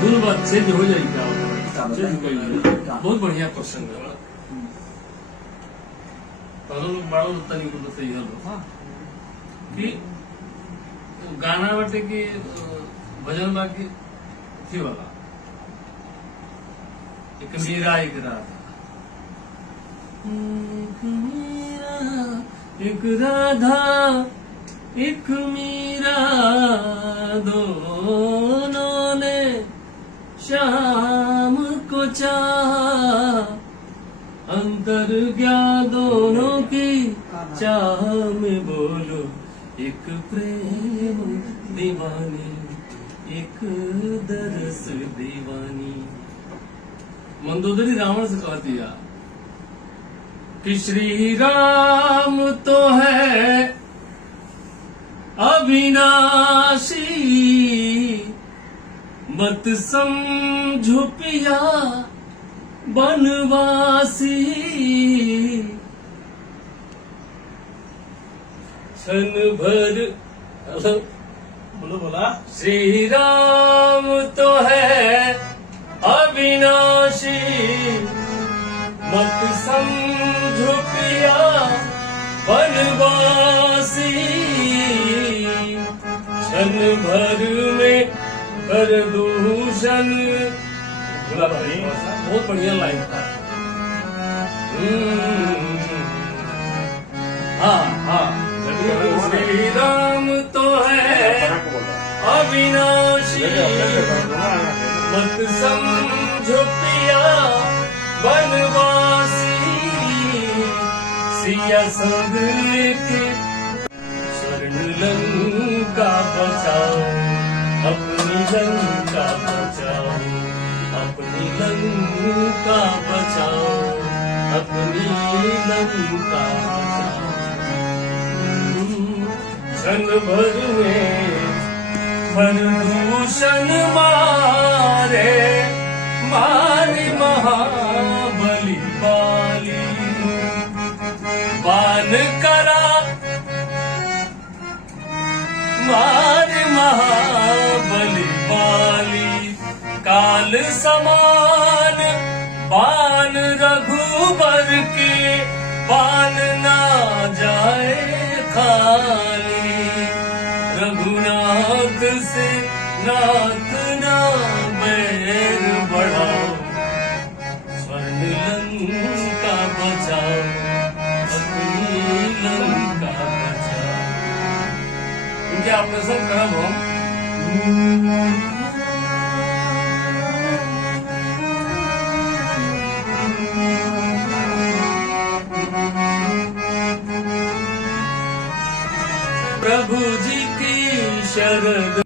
धुन बात चेंज हो जाएगी क्या बहुत बढ़िया क्वेश्चन है लोग बड़ा तनी को बताइए कि गाना बाटे कि भजन बाकी थी वाला एक मीरा एक राधा एक राधा एक मीरा दोनों ने शाम को चाहा अंतर क्या दोनों की चाह में बोलो एक प्रेम दीवानी एक दरस दीवानी। मंदोदरी रावण से कह दिया कि श्री राम तो है अविनाशी मत समझो पिया बनवासी क्षण भर बोला श्री राम तो है अविनाशी मत समझो पिया बनवासी क्षण भर में कर दूषण। बोला भाई बहुत बढ़िया लाइन था। हाँ हाँ श्री राम तो है अविनाशी मत समझो पिया बनवासी सिया संग के स्वर्ण लंका बचाओ अपनी लंका बचाओ अपनी लंका बचाओ अपनी लंका बचाओ। क्षण भर में भरभूषण मारे मारी महाबली बाली बान करा मारी महाबली बाली काल समान बान रघुबर के बान ना जाए खाली रघुनाथ से नाथ ना बैर बढ़ाओ स्वर्ण लंका बचाओ अपनी लंका बचाओ। उनके आप प्रसन्न करम हो प्रभु जी की शरण